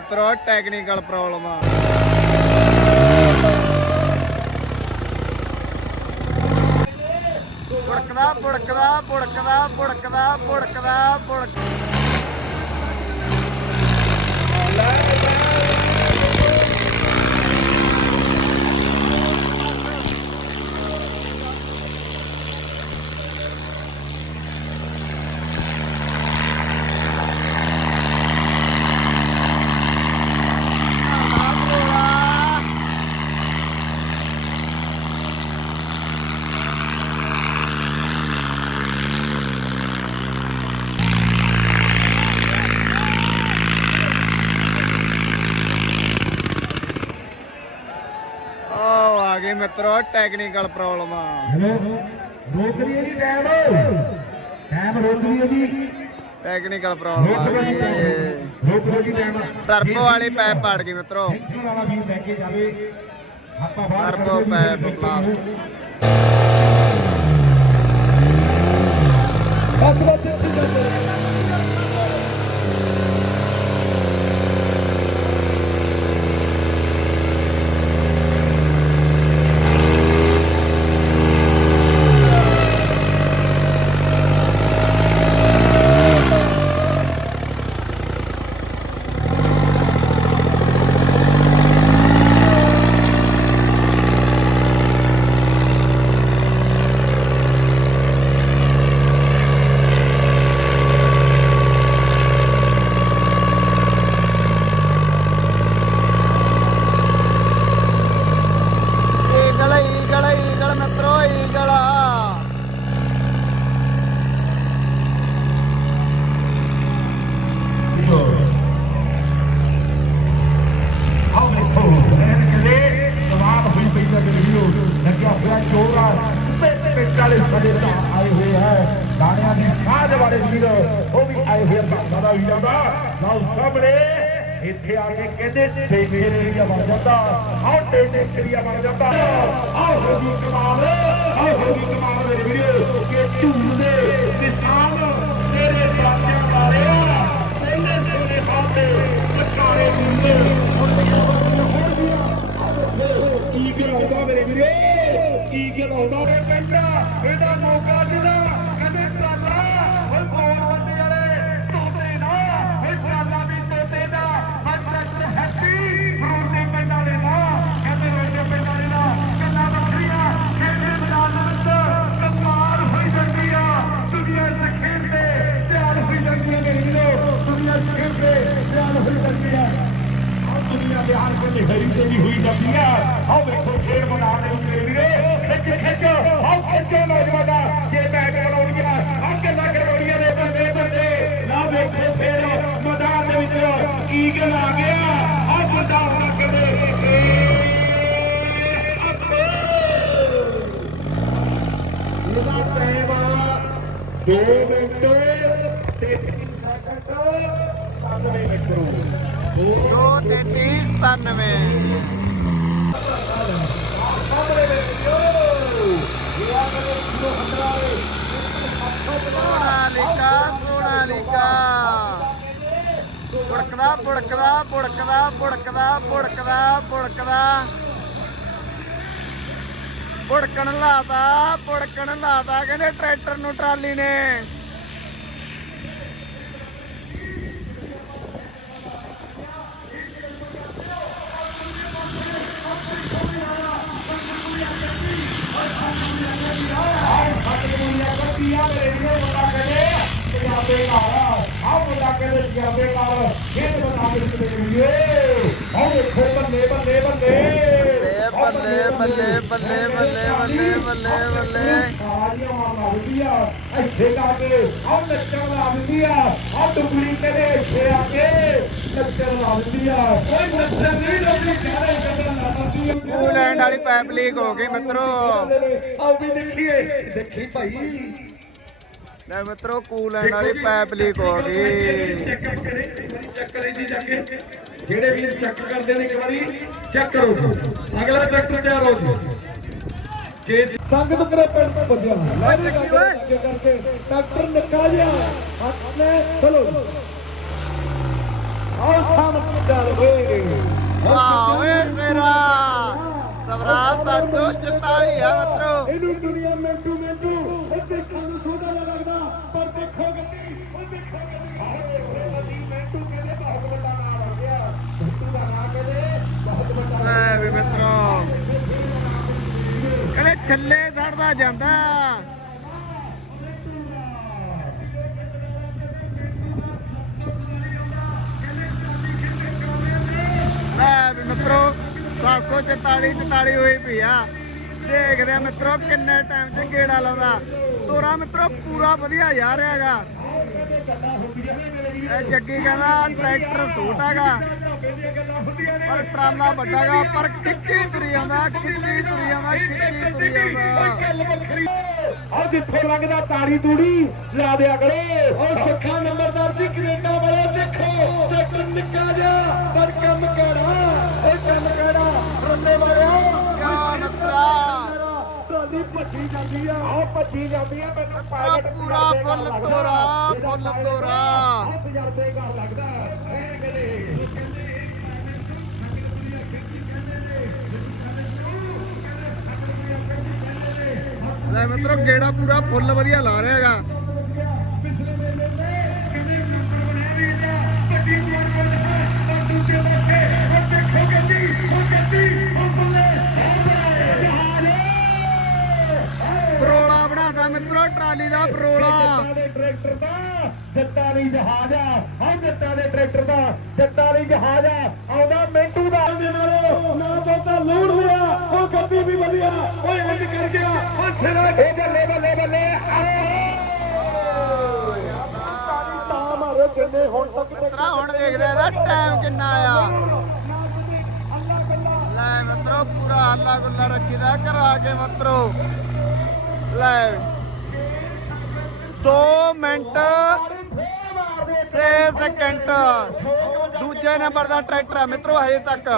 ਮਿੱਤਰੋ technical problem ਆ। ਬੁੜਕਦਾ ਬੁੜਕਦਾ ਬੁੜਕਦਾ ਬੁੜਕਦਾ ਬੁੜਕਦਾ ਬੁੜਕ ਗਈ ਮਿੱਤਰੋ ਟੈਕਨੀਕਲ ਪ੍ਰੋਬਲਮ ਰੋਕ ਰਹੀ ਹੈ ਜੀ ਟਾਈਮ ਟਾਈਮ ਰੋਕ ਰਹੀ ਹੈ ਜੀ। ਟੈਕਨੀਕਲ ਪ੍ਰੋਬਲਮ ਆ ਗਈ ਹੈ ਰੋਕ ਰਹੀ ਜੀ ਟਾਈਮ ਟਰਬੋ ਵਾਲੀ ਪੈਪ ਪਾੜ ਗਈ ਮਿੱਤਰੋ। ਵਾਲਾ ਵੀ ਲੈ ਕੇ ਜਾਵੇ। ਆਪਾਂ ਬਾਹਰ ਟਰਬੋ ਕੱਢਦੇ ਪੈਪ ਜੀ। ਬਲਾਸਟ ਬਸ ਬਸ ਉੱਥੇ ਜਾਂਦੇ ਈਗਲ ਈਗਲ ਈਗਲ ਮਿੱਤਰੋ ਈਗਲ ਆਓ ਦੇਖੋ ਐਨ ਕਿਲੇ ਸਵਾਲ ਹੋਈ ਪਈ ਹੈ ਵੀਡੀਓ ਲੱਗਿਆ ਹੋਇਆ ਚੋਰਾ ਪਿੱਟ ਪਿੱਟ ਵਾਲੇ ਸਾਡੇ ਤਾਂ ਆਏ ਹੋਏ ਹੈ ਗਾਣਿਆਂ ਦੀ ਸਾਜ ਵਾਲੇ ਵੀਰ ਉਹ ਵੀ ਆਏ ਹੋਏ ਬਾਬਾ ਦਾ ਵੀਰਾਂ ਦਾ ਲਓ ਸਾਹਮਣੇ, ਇੱਥੇ ਆ ਕੇ ਕਹਿੰਦੇ ਟੇਕੇ ਏਰੀਆ ਬਣ ਜਾਂਦਾ। ਆਓ ਟੇਕੇ ਏਰੀਆ ਬਣ ਜਾਂਦਾ। ਆਓ ਹੋ ਜੀ ਕਮਾਲ ਆਓ ਹੋ ਜੀ ਕਮਾਲ ਮੇਰੇ ਵੀਰੋ। ਕਿ ਝੂਠ ਦੇ ਆਹ ਖਿੱਚੋ ਨੌਜਵਾਨਾ ਜੇ ਮੈਚ ਬਣਾਉਣੀ ਆ ਆਹ ਕਿੰਨਾ ਕਰੋੜੀਆਂ ਦੇ ਬੰਦੇ ਬੰਦੇ। ਨਾ ਵੇਖੋ ਫੇਰ ਮੈਦਾਨ ਦੇ ਵਿੱਚ ਈਗਲ ਆ ਗਿਆ। ਆਹ ਬੰਦਾ ਹੁਣ ਕਦੇ ਇਹਦਾ ਟਾਈਮ ਆ 2 ਮਿੰਟ ਤੇ 3 ਸੈਕਿੰਡ 97 ਮਿੰਟ 2 33 97 ਬੱਚਾ ਬੁੜਕਦਾ ਬੁੜਕਦਾ ਬੁੜਕਦਾ ਬੁੜਕਦਾ ਬੁੜਕਦਾ ਬੁੜਕਦਾ ਬੁੜਕਣ ਲਾਤਾ ਬੁੜਕਣ ਲਾਦਾ ਕਹਿੰਦੇ ਟਰੈਕਟਰ ਨੂੰ ਟਰਾਲੀ ਨੇ। Yeah, ਪੰਜਾਬੇ ਨਾਲ ਆਹ ਮੁੰਡਾ ਕਹਿੰਦੇ ਪੰਜਾਬੇ ਨਾਲ ਖੇਡ ਬਣਾ ਕੇ ਸਿੱਖਦੇ ਆਹ ਦੇਖੋ ਬੱਲੇ ਬੱਲੇ ਬੱਲੇ ਬੱਲੇ ਬੱਲੇ ਬੱਲੇ ਬੱਲੇ ਬੱਲੇ ਬੱਲੇ ਬੱਲੇ ਸਾਰੀਆਂ ਮਾਰਨਾ ਆ ਇੱਥੇ ਲਾ ਕੇ ਆਹ ਨੱਚਣ ਲਾ ਆ ਆਹ ਡੁੱਬੜੀ ਕਹਿੰਦੇ ਇੱਥੇ ਆ ਕੇ ਨੱਚਣ ਲਾ ਆ ਕੋਈ ਨੱਚਣ ਨਹੀਂ ਲਾਉਂਦੀ ਸਾਰੇ ਕੱਢਣ ਲਾ ਆ ਕੂਲੈਂਡ ਵਾਲੀ ਪਾਈਪ ਲੀਕ ਹੋ ਗਈ ਮਿੱਤਰੋ। ਆਹ ਵੀ ਦੇਖੀਏ। ਦੇਖੀ ਭਾਈ। ਲੈ ਮਿੱਤਰੋ ਕੂਲੈਂਡ ਵਾਲੀ ਪਾਈਪ ਲੀਕ ਹੋ ਗਈ। ਚੈੱਕ ਕਰੇ ਚੈੱਕ ਕਰੇ ਜੀ ਜਾ ਕੇ। ਜਿਹੜੇ ਵੀਰ ਚੈੱਕ ਕਰਦੇ ਨੇ ਇੱਕ ਵਾਰੀ ਚੈੱਕ ਕਰੋ ਜੀ। ਅਗਲਾ ਟਰੈਕਟਰ ਤਿਆਰ ਹੋ ਜੀ ਜੇ ਸੰਗਤ ਪਿੰਡ ਤੋਂ ਵੱਜਿਆ ਅੱਗੇ ਕਰਕੇ ਟਰੈਕਟਰ ਨਿਕਲ ਗਿਆ ਹੱਥ ਨੇ ਚਲੋ। ਆਹ ਸਾਹਮਣੇ ਚੱਲ ਓਏ ਵਾਹ ਓਏ ਸੇਰਾ। ਸਵਰਾਜ 744 ਆ ਮਿੱਤਰੋ। ਇਹਨੂੰ ਦੁਨੀਆ ਮਿੰਟੂ ਥੱਲੇ ਸੜਦਾ ਜਾਂਦਾ। ਲੈ ਵੀ ਮਿੱਤਰੋ 744 44 ਹੋਈ ਪਈ ਦੇਖਦੇ ਆ ਮਿੱਤਰੋ ਕਿੰਨੇ ਟਾਈਮ 'ਚ ਗੇੜਾ ਲਾਉਂਦਾ। ਤੋਰਾ ਮਿੱਤਰੋ ਪੂਰਾ ਵਧੀਆ ਜਾ ਰਿਹਾ ਹੈਗਾ। ਇਹ ਜੱਗੀ ਕਹਿੰਦਾ ਟਰੈਕਟਰ ਛੋਟਾ ਹੈਗਾ। ਪਰ ਟਰਾਲਾ ਵੱਡਾ ਹੈਗਾ ਪਰ ਖਿੱਚੀ ਤੁਰੀ ਜਾਂਦਾ ਖਿੱਚੀ ਤੁਰੀ ਜਾਂਦਾ ਖਿੱਚੀ ਤੁਰੀ ਵੱਖਰੀ ਆ ਜਿੱਥੇ ਲੱਗਦਾ ਤਾੜੀ ਤੂੜੀ ਲਾ ਦਿਆ ਕਰੋ। ਉਹ ਸਿੱਖਾ ਨੰਬਰਦਾਰ ਜੀ ਕੈਨੇਡਾ ਵਾਲੇ ਦੇਖੋ। ਟਰੈਕਟਰ ਨਿੱਕਾ ਜਿਹਾ ਪਰ ਕੰਮ ਕਿਹੜਾ ਇਹ ਕੰਮ ਕਿਹੜਾ ਰੰਨੇ ਵਾਲਿਆ ਟਰਾਲੀ ਭੱਜੀ ਜਾਂਦੀ ਆ। ਆ ਭੱਜੀ ਜਾਂਦੀ ਆ ਮੈਨੂੰ ਪਾਇਲਟ ਪੂਰਾ ਫੁੱਲ ਤੋਰਾ, ਫੁੱਲ ਤੋਰਾ। ਆ ਤਜਰਬੇਕਾਰ ਲੱਗਦਾ। ਲੈ ਮਿੱਤਰੋ ਗੇੜਾ ਪੂਰਾ ਫੁੱਲ ਵਧੀਆ ਲਾ ਰਿਹਾ ਹੈਗਾ। ਪਿਛਲੇ ਵੇਲੇ ਨੇ ਕਿਵੇਂ ਨੰਬਰ ਬਣਿਆ ਵੀ ਇਹਦਾ ਵੱਡੀ ਮਿੱਤਰੋ ਟਰਾਲੀ ਦਾ ਪਰੋਲਾ ਜੱਟਾਂ ਦੇ ਟਰੈਕਟਰ ਦਾ ਜੱਟਾਂ ਲਈ ਜਹਾਜ਼ ਆ। ਹਾਂ ਜੱਟਾਂ ਦੇ ਟਰੈਕਟਰ ਦਾ ਜੱਟਾਂ ਲਈ ਜਹਾਜ਼ ਆ। ਆਉਂਦਾ ਮਿੰਟੂ ਦਾ। ਦੇ ਨਾਲੋਂ ਨਾ ਬਹੁਤਾ ਲੋੜ ਹੋਇਆ ਉਹ ਗੱਡੀ ਵੀ ਵਧੀਆ। ਓਏ ਇੰਜ ਕਰ ਗਿਆ। ਉਹ ਸਿਰਾ ਇਹ ਬੱਲੇ ਬੱਲੇ ਬੱਲੇ। ਤਾਂ ਮਾਰੋ ਜਿੰਨੇ ਹੁਣ ਤੱਕ ਮਿੱਤਰਾ ਹੁਣ ਦੇਖਦੇ ਆ ਇਹਦਾ ਟਾਈਮ ਕਿੰਨਾ ਆ। ਲੈ ਮਿੱਤਰੋ ਪੂਰਾ ਹੱਲਾ ਗੁੱਲਾ ਰੱਖੀਦਾ। ਕਰਾ ਕੇ ਮਿੱਤਰੋ। ਲੈ। 2 ਮਿੰਟ। 6 ਸੈਕਿੰਡ ਦੂਜੇ ਨੰਬਰ ਦਾ ਟਰੈਕਟਰ ਹੈ ਮਿੱਤਰੋ ਹਜੇ ਤੱਕ।